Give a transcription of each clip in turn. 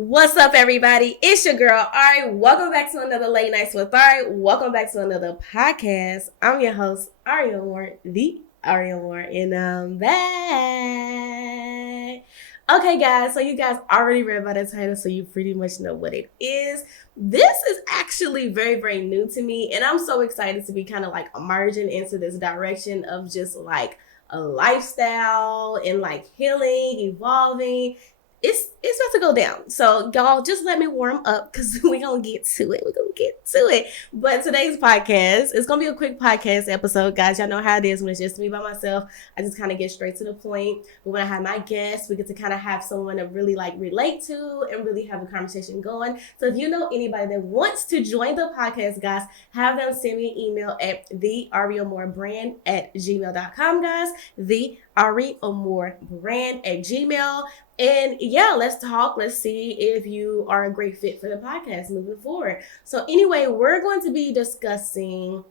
What's up, everybody? It's your girl, Ari. Welcome back to another Late Nights with Ari. Welcome back to another podcast. I'm your host, ARIE AMORE, the ARIE AMORE, and I'm back. Okay, guys, so you guys already read by the title, so you pretty much know what it is. This is actually very, very new to me, and I'm so excited to be kind of like emerging into this direction of just like a lifestyle and like healing, evolving. It's about to go down. So y'all just let me warm up because we're gonna get to it. But today's podcast is gonna be a quick podcast episode, guys. Y'all know how it is when it's just me by myself. I just kind of get straight to the point. But when I have my guests, we get to kind of have someone to really like relate to and really have a conversation going. So if you know anybody that wants to join the podcast, guys, have them send me an email at thearieamorebrand@gmail.com, guys. The ARIEAMOREBRAND@gmail. And yeah, let's talk. Let's see if you are a great fit for the podcast moving forward. So anyway, we're going to be discussing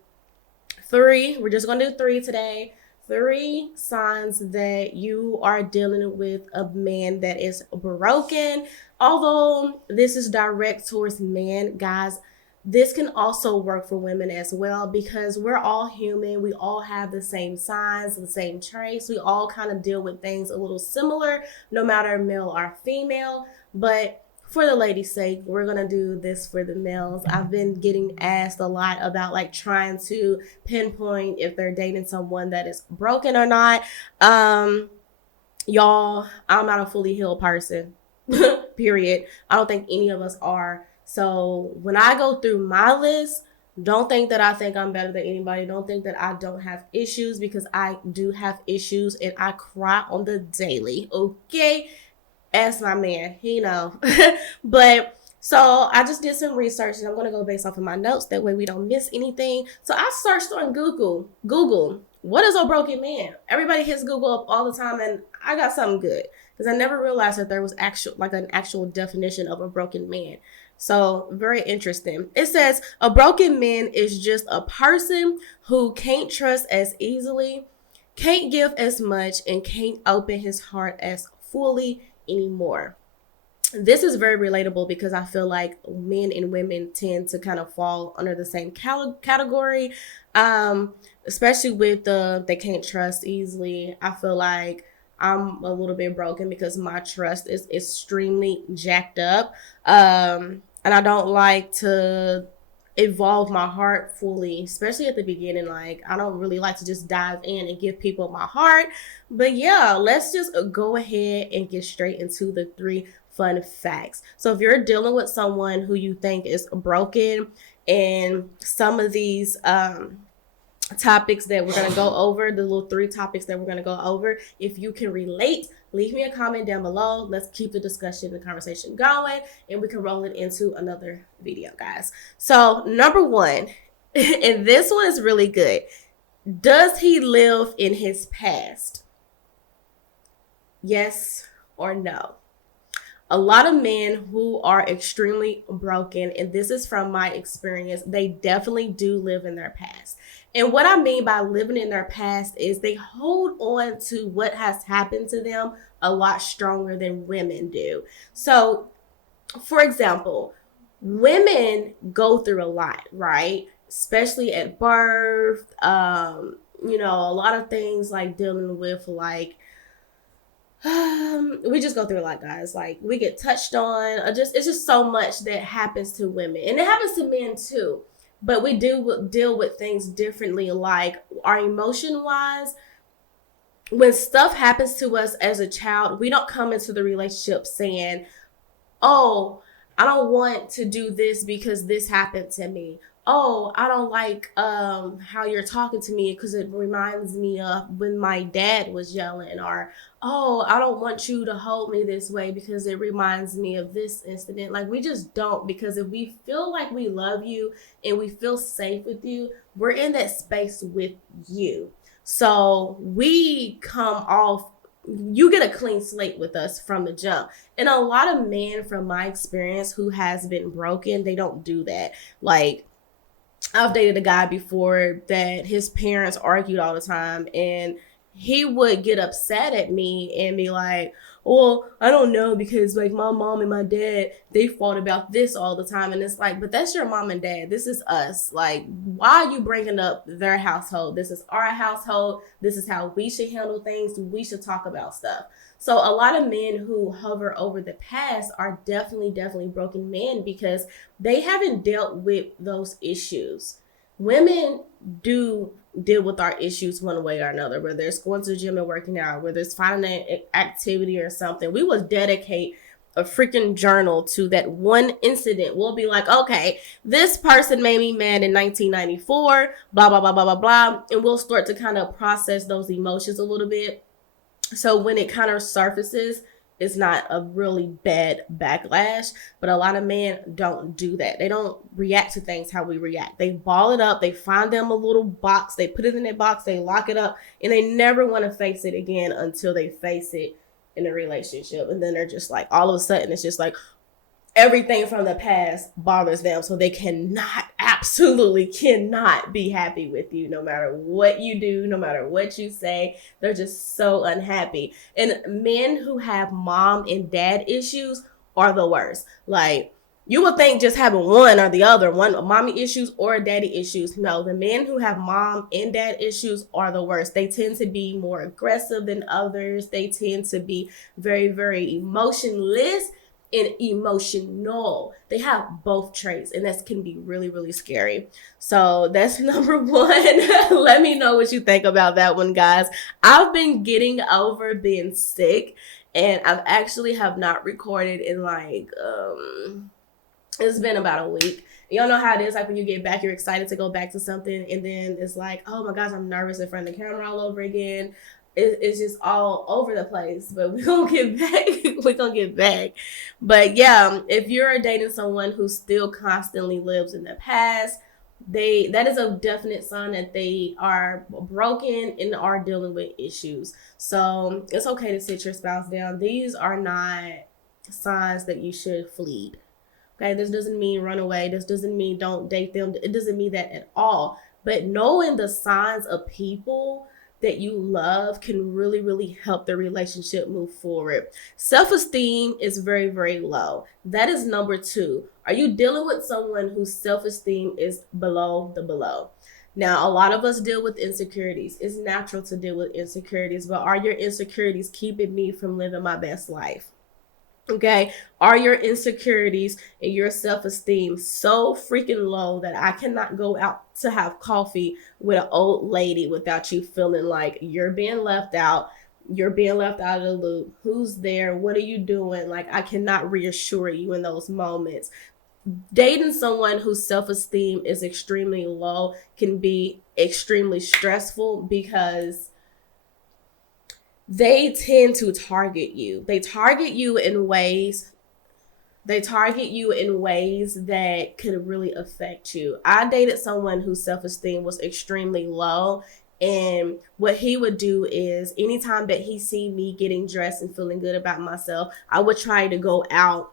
we're just going to do three today. 3 signs that you are dealing with a man that is broken. Although this is direct towards men, guys, this can also work for women as well because we're all human. We all have the same signs, the same traits. We all kind of deal with things a little similar, no matter male or female. But for the ladies' sake, we're going to do this for the males. I've been getting asked a lot about like trying to pinpoint if they're dating someone that is broken or not. Y'all, I'm not a fully healed person, period. I don't think any of us are. So when I go through my list, don't think that I think I'm better than anybody. Don't think that I don't have issues because I do have issues and I cry on the daily. Okay? Ask my man. He know. But so I just did some research and I'm going to go based off of my notes. That way we don't miss anything. So I searched on Google, what is a broken man? Everybody hits Google up all the time and I got something good because I never realized that there was an actual definition of a broken man. So very interesting. It says a broken man is just a person who can't trust as easily, can't give as much, and can't open his heart as fully anymore. This is very relatable because I feel like men and women tend to kind of fall under the same category, especially with they can't trust easily. I feel like I'm a little bit broken because my trust is extremely jacked up. And I don't like to evolve my heart fully, especially at the beginning. Like, I don't really like to just dive in and give people my heart. But yeah, let's just go ahead and get straight into the 3 fun facts. So if you're dealing with someone who you think is broken and some of these topics that we're going to go over, the little 3 topics that we're going to go over, if you can relate, leave me a comment down below. Let's keep the discussion, the conversation going, and we can roll it into another video, guys. So number 1, and this one is really good. Does he live in his past? Yes or no? A lot of men who are extremely broken, and this is from my experience, they definitely do live in their past. And what I mean by living in their past is they hold on to what has happened to them a lot stronger than women do. So, for example, women go through a lot, right? Especially at birth, a lot of things like dealing with like, we just go through a lot, guys. Like, we get touched on. It's just so much that happens to women, and it happens to men too. But we do deal with things differently. Like our emotion wise, when stuff happens to us as a child, we don't come into the relationship saying, "Oh, I don't want to do this because this happened to me." Oh, I don't like how you're talking to me because it reminds me of when my dad was yelling. Or, oh, I don't want you to hold me this way because it reminds me of this incident. Like, we just don't, because if we feel like we love you and we feel safe with you, we're in that space with you. So we come off, you get a clean slate with us from the jump. And a lot of men, from my experience, who has been broken, they don't do that. Like, I've dated a guy before that his parents argued all the time, and he would get upset at me and be like, well, I don't know because like my mom and my dad, they fought about this all the time. And it's like, but that's your mom and dad. This is us. Like, why are you bringing up their household? This is our household. This is how we should handle things. We should talk about stuff. So a lot of men who hover over the past are definitely broken men because they haven't dealt with those issues. Women do deal with our issues one way or another, whether it's going to the gym and working out, whether it's finding an activity or something. We will dedicate a freaking journal to that one incident. We'll be like, okay, this person made me mad in 1994, blah, blah, blah, blah, blah, blah. And we'll start to kind of process those emotions a little bit. So when it kind of surfaces, it's not a really bad backlash, but a lot of men don't do that. They don't react to things how we react. They ball it up, they find them a little box, they put it in their box, they lock it up, and they never want to face it again until they face it in a relationship. And then they're just like, all of a sudden, it's just like, everything from the past bothers them, so they absolutely cannot be happy with you no matter what you do, no matter what you say. They're just so unhappy. And men who have mom and dad issues are the worst. Like, you would think just having one or the other, one mommy issues or daddy issues. No, the men who have mom and dad issues are the worst. They tend to be more aggressive than others. They tend to be very emotionless and emotional. They have both traits, and that can be really scary. So that's number one. Let me know what you think about that one, guys. I've been getting over being sick, and I've actually have not recorded in like it's been about a week. Y'all know how it is, like when you get back, you're excited to go back to something, and then it's like, oh my gosh, I'm nervous in front of the camera all over again. It's just all over the place, but we're gonna get back. We're gonna get back. But yeah, if you're dating someone who still constantly lives in the past, that is a definite sign that they are broken and are dealing with issues. So it's okay to sit your spouse down. These are not signs that you should flee. Okay, this doesn't mean run away. This doesn't mean don't date them. It doesn't mean that at all. But knowing the signs of people that you love can really help the relationship move forward. Self-esteem is very low. That is number two. Are you dealing with someone whose self-esteem is below the below? Now, a lot of us deal with insecurities. It's natural to deal with insecurities, but are your insecurities keeping me from living my best life? Okay, are your insecurities and your self-esteem so freaking low that I cannot go out to have coffee with an old lady without you feeling like you're being left out? You're being left out of the loop. Who's there? What are you doing? Like, I cannot reassure you in those moments. Dating someone whose self-esteem is extremely low can be extremely stressful because they tend to target you. They target you in ways that could really affect you. I dated someone whose self-esteem was extremely low, and what he would do is anytime that he see me getting dressed and feeling good about myself, I would try to go out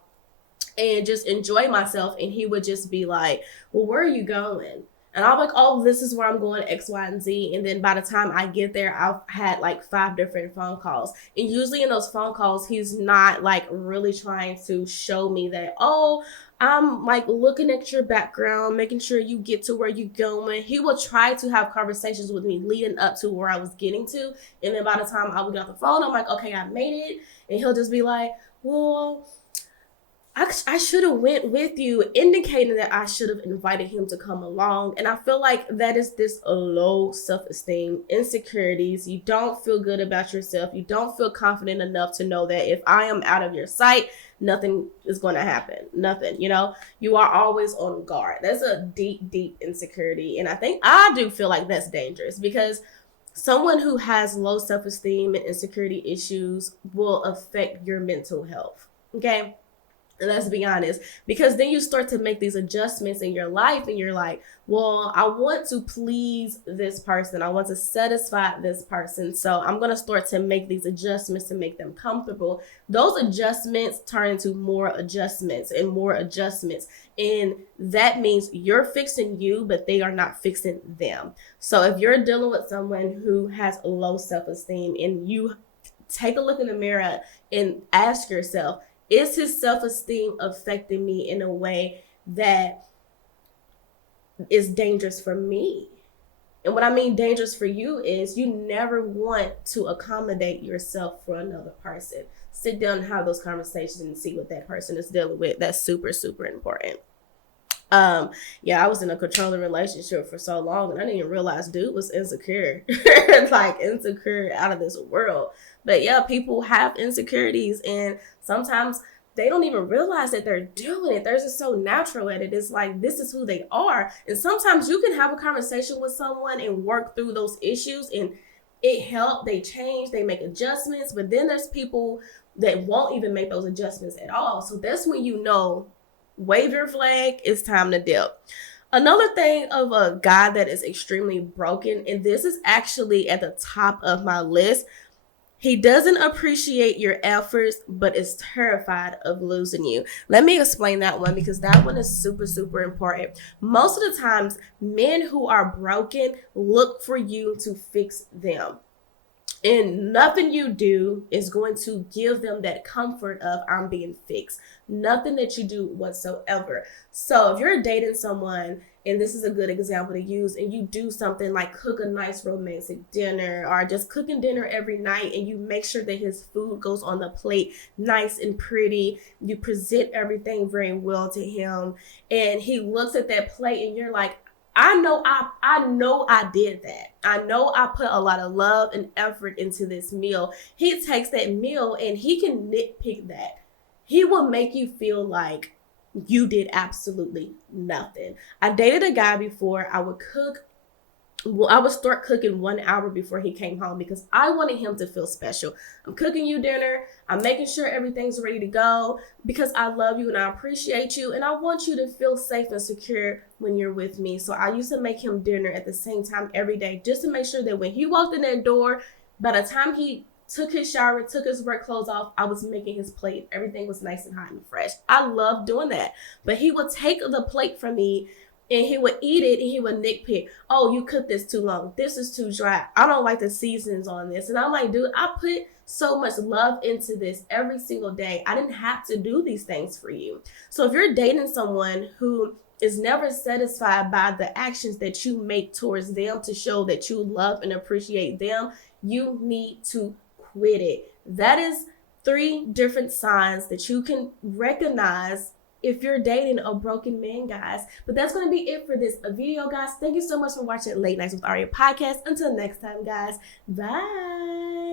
and just enjoy myself, and he would just be like, well, where are you going? And I'm like, oh, this is where I'm going, X, Y, and Z. And then by the time I get there, I've had like 5 different phone calls. And usually in those phone calls, he's not like really trying to show me that, oh, I'm like looking at your background, making sure you get to where you're going. He will try to have conversations with me leading up to where I was getting to. And then by the time I would get off the phone, I'm like, okay, I made it. And he'll just be like, well, I should have went with you, indicating that I should have invited him to come along. And I feel like that is this low self-esteem, insecurities. You don't feel good about yourself. You don't feel confident enough to know that if I am out of your sight, nothing is going to happen. Nothing, you are always on guard. That's a deep insecurity. And I do feel like that's dangerous because someone who has low self-esteem and insecurity issues will affect your mental health. Okay. And let's be honest, because then you start to make these adjustments in your life and you're like, well, I want to please this person. I want to satisfy this person. So I'm going to start to make these adjustments to make them comfortable. Those adjustments turn into more adjustments and more adjustments. And that means you're fixing you, but they are not fixing them. So if you're dealing with someone who has low self-esteem and you take a look in the mirror and ask yourself, is his self-esteem affecting me in a way that is dangerous for me? And what I mean dangerous for you is you never want to accommodate yourself for another person. Sit down and have those conversations and see what that person is dealing with. That's super, super important. Yeah, I was in a controlling relationship for so long and I didn't even realize dude was insecure. Like insecure out of this world. But yeah, people have insecurities and sometimes they don't even realize that they're doing it. They're just so natural at it. It's like, this is who they are. And sometimes you can have a conversation with someone and work through those issues and it help, they change, they make adjustments. But then there's people that won't even make those adjustments at all. So that's when you know, wave your flag, it's time to dip. Another thing of a guy that is extremely broken, and this is actually at the top of my list, he doesn't appreciate your efforts, but is terrified of losing you. Let me explain that one because that one is super, super important. Most of the times, men who are broken look for you to fix them. And nothing you do is going to give them that comfort of I'm being fixed. Nothing that you do whatsoever. So if you're dating someone, and this is a good example to use, and you do something like cook a nice romantic dinner or just cooking dinner every night and you make sure that his food goes on the plate nice and pretty, you present everything very well to him, and he looks at that plate and you're like, I know I did that. I know I put a lot of love and effort into this meal. He takes that meal and he can nitpick that. He will make you feel like you did absolutely nothing. I dated a guy before. I would start cooking 1 hour before he came home because I wanted him to feel special. I'm cooking you dinner. I'm making sure everything's ready to go because I love you and I appreciate you and I want you to feel safe and secure when you're with me. So I used to make him dinner at the same time every day just to make sure that when he walked in that door, by the time he took his shower, took his work clothes off, I was making his plate. Everything was nice and hot and fresh. I love doing that. But he would take the plate from me and he would eat it and he would nitpick. Oh, you cooked this too long. This is too dry. I don't like the seasons on this. And I'm like, dude, I put so much love into this every single day. I didn't have to do these things for you. So if you're dating someone who is never satisfied by the actions that you make towards them to show that you love and appreciate them, you need to quit it. That is 3 different signs that you can recognize if you're dating a broken man, guys. But that's going to be it for this video, guys. Thank you so much for watching Late Nights with ARIE podcast. Until next time, guys. Bye.